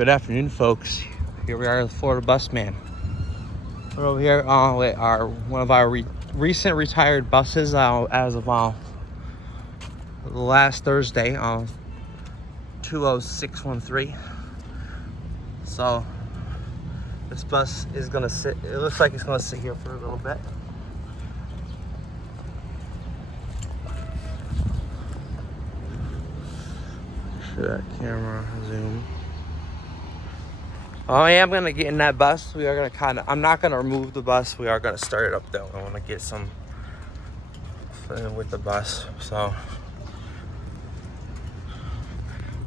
Good afternoon, folks. Here we are, the Florida Bus Man. We're over here with one of our recent retired buses as of last Thursday, 20613. So this bus is gonna sit. It looks like it's gonna sit here for a little bit. Should that camera zoom? Oh, I am gonna get in that bus. We are gonna I'm not gonna remove the bus. We are gonna start it up though. I want to get some with the bus. So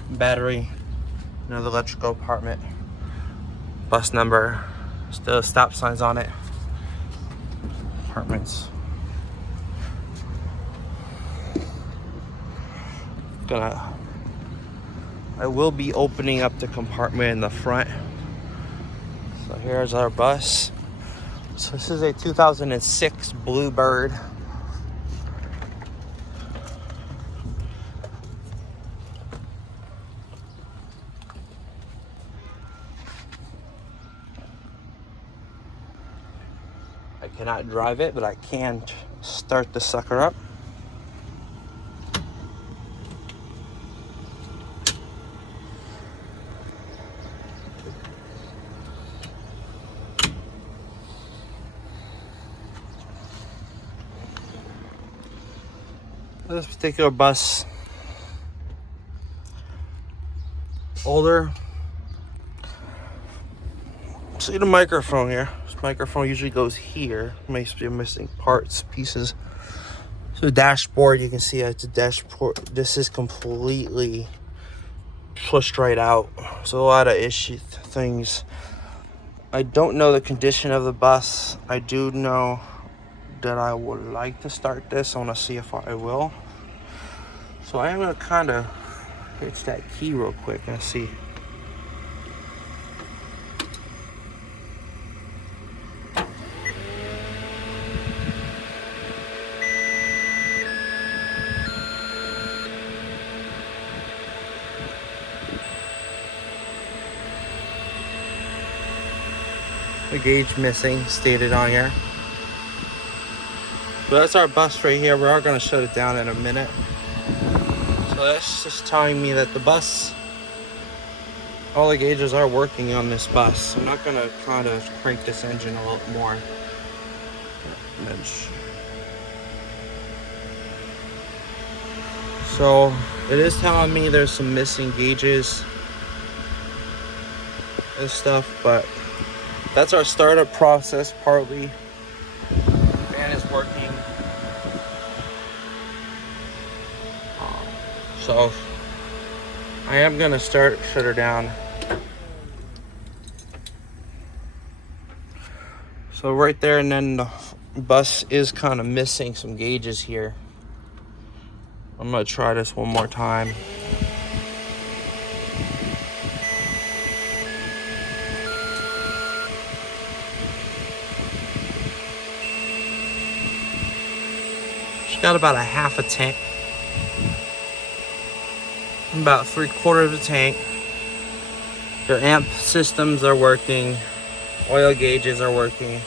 battery, another electrical compartment, bus number, still stop signs on it, apartments. I will be opening up the compartment in the front. So here's our bus. So this is a 2006 Bluebird. I cannot drive it, but I can start the sucker up. This particular bus, older. See the microphone here. This microphone usually goes here. May be missing parts, pieces. So the dashboard, you can see it's a dashboard. This is completely pushed right out. So a lot of things. I don't know the condition of the bus. I do know that I would like to start this. I want to see if I will. So I am going to kind of hit that key real quick and see. The gauge missing, stated on here. So that's our bus right here. We are going to shut it down in a minute. So that's just telling me that the bus, all the gauges are working on this bus. I'm not going to kind of crank this engine a little more. So it is telling me there's some missing gauges and stuff, but that's our startup process partly. Fan is working. So I am gonna shut her down. So right there, and then the bus is kind of missing some gauges here. I'm gonna try this one more time. She's got about a half a tank. About 3/4 of the tank. Their amp systems are working. Oil gauges are working.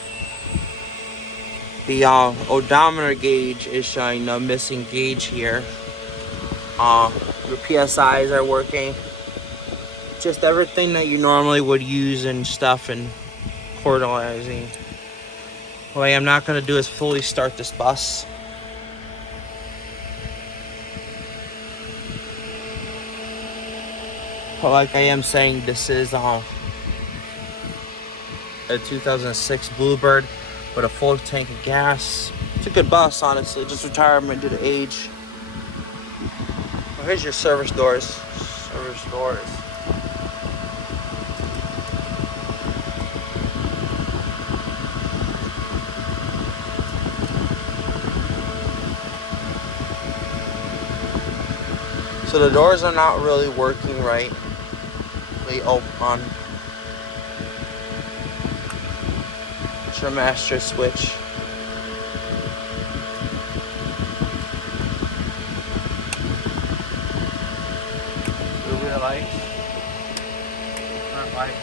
The odometer gauge is showing a missing gauge here. The PSIs are working. Just everything that you normally would use and stuff and cordonizing. What I am not going to do is fully start this bus. But like I am saying, this is a 2006 Bluebird with a full tank of gas. It's a good bus, honestly. Just retirement due to age. Well, here's your service doors. Service doors. So the doors are not really working right. They open. It's your master switch. The rear lights. lights.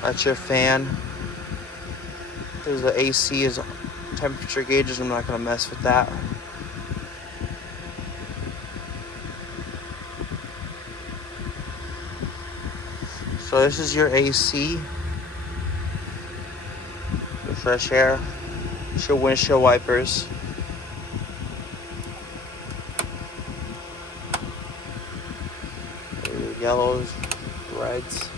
That's your fan. There's the AC is temperature gauges. I'm not gonna mess with that. So this is your AC. The fresh air. It's your windshield wipers. Your yellows, reds.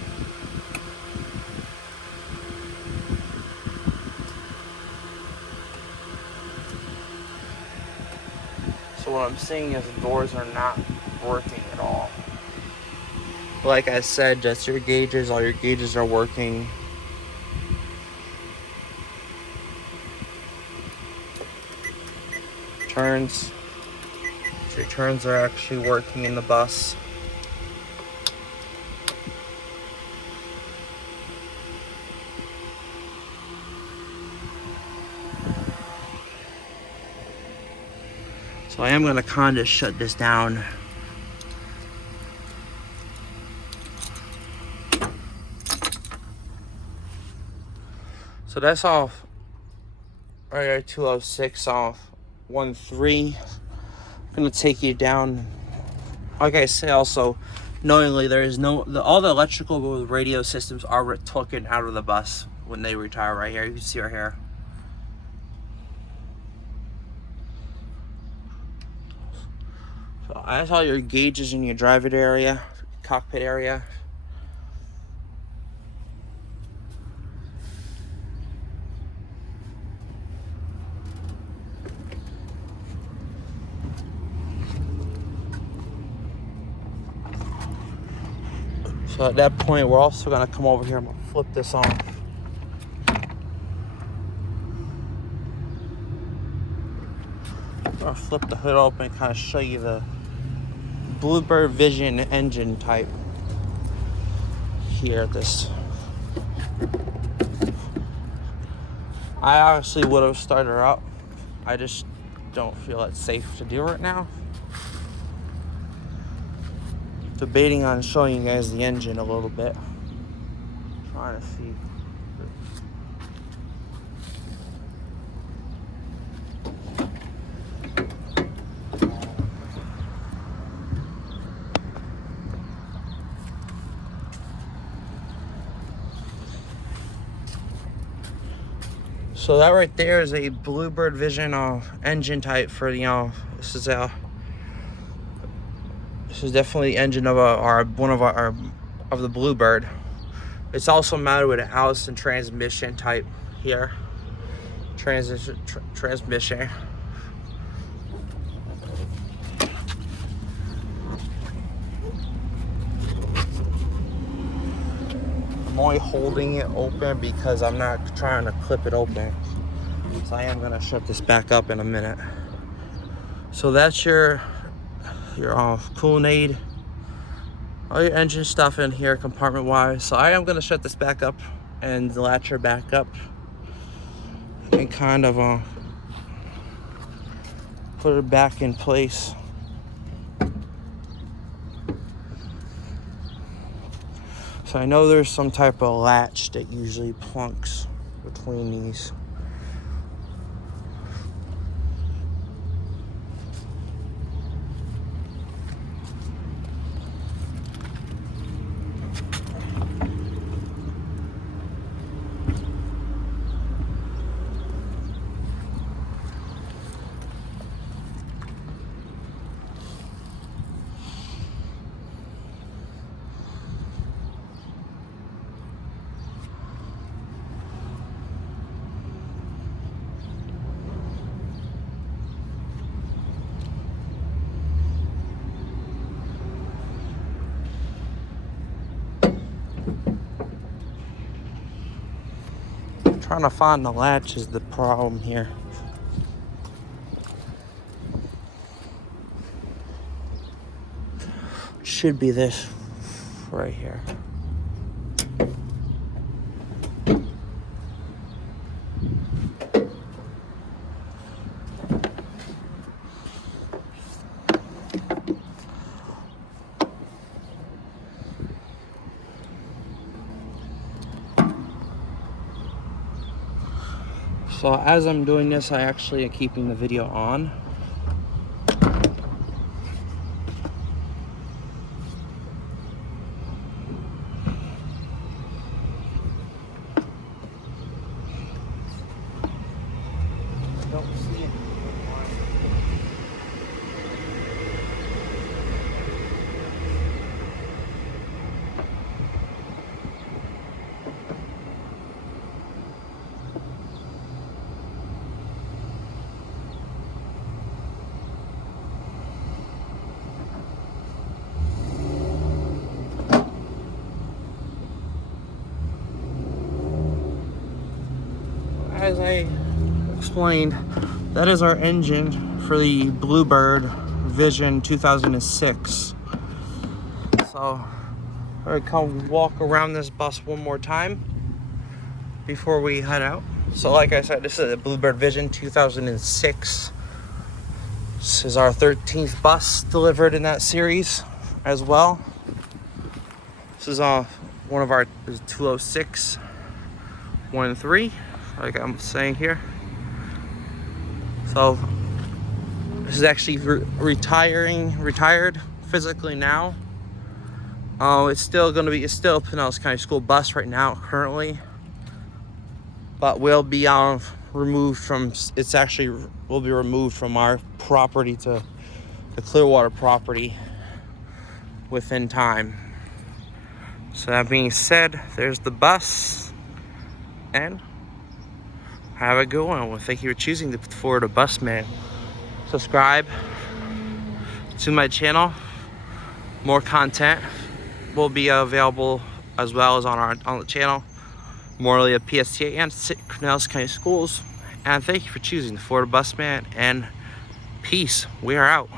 So what I'm seeing is the doors are not working at all. Like I said, just your gauges, all your gauges are working. Turns. So your turns are actually working in the bus. So I am going to kind of shut this down. So that's off right there, 206 off 13. I'm going to take you down. Like I say, also, knowingly, there is all the electrical radio systems are taken out of the bus when they retire right here. You can see right here. So that's all your gauges in your driver area, cockpit area. So at that point, we're also going to come over here. I'm going to flip this on. I'm going to flip the hood open and kind of show you the Bluebird Vision engine type here. I obviously would have started her up. I just don't feel it's safe to do right now. Debating on showing you guys the engine a little bit. Trying to see. So that right there is a Bluebird Vision engine type for the this is definitely the engine of of the Bluebird. It's also mounted with an Allison transmission type here. Transmission. I'm only holding it open because I'm not trying to clip it open. So I am gonna shut this back up in a minute. So that's your cooling aid, all your engine stuff in here compartment wise. So I am gonna shut this back up and latch her back up and kind of put it back in place. So I know there's some type of latch that usually plunks between these. Trying to find the latch is the problem here. Should be this right here. So as I'm doing this, I actually am keeping the video on. Don't see it. As I explained, that is our engine for the Bluebird Vision 2006. So I'm gonna come walk around this bus one more time before we head out. So like I said, this is a Bluebird Vision 2006. This is our 13th bus delivered in that series as well. This is one of our 206, 1 and 3, like I'm saying here. So this is actually retired physically now. It's still a Pinellas County School bus right now currently, but will be removed from our property to the Clearwater property within time. So that being said, there's the bus, and have a good one. Well, thank you for choosing the Florida Busman. Subscribe to my channel. More content will be available as well as on the channel. Morally of PSTA and Pinellas County Schools. And thank you for choosing the Florida Busman, and peace. We are out.